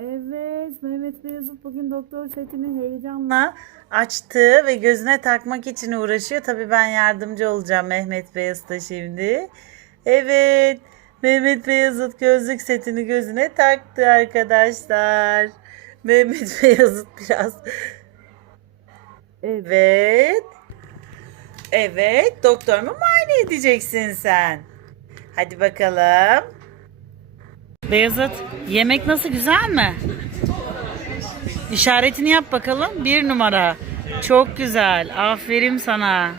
Evet, Mehmet Beyazıt bugün doktor setini heyecanla açtı ve gözüne takmak için uğraşıyor. Tabii ben yardımcı olacağım Mehmet Beyazıt'a şimdi. Evet, Mehmet Beyazıt gözlük setini gözüne taktı arkadaşlar. Mehmet Beyazıt biraz... Evet. Evet, doktor mu muayene edeceksin sen? Hadi bakalım. Beyazıt, yemek nasıl güzel mi? İşaretini yap bakalım. Bir numara. Çok güzel. Aferin sana.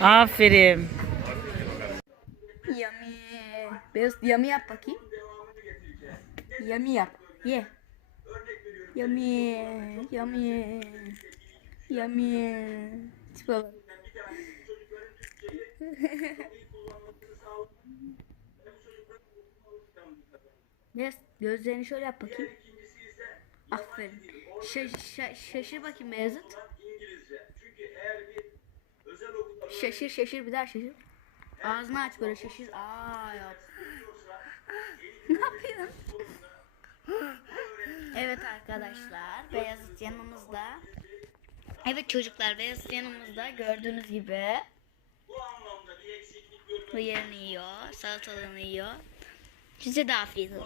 Aferin. Yummy. Beyaz yummy yap bakayım. Yummy yap. Ye. Yummy. Yummy. Yummy. Tipe Beyaz gözlerini şöyle yap bakayım. Aferin. Şaş, şaş, şaşır bakayım Beyazıt. Şaşır şaşır bir daha şaşır. Ağzını aç böyle şaşır. Aa yap. ne yapıyorsun? evet arkadaşlar. Beyazıt yanımızda. Evet çocuklar Beyazıt yanımızda. Gördüğünüz gibi. Bu yerini yiyor. Salatalığını yiyor. Você dá, filhos.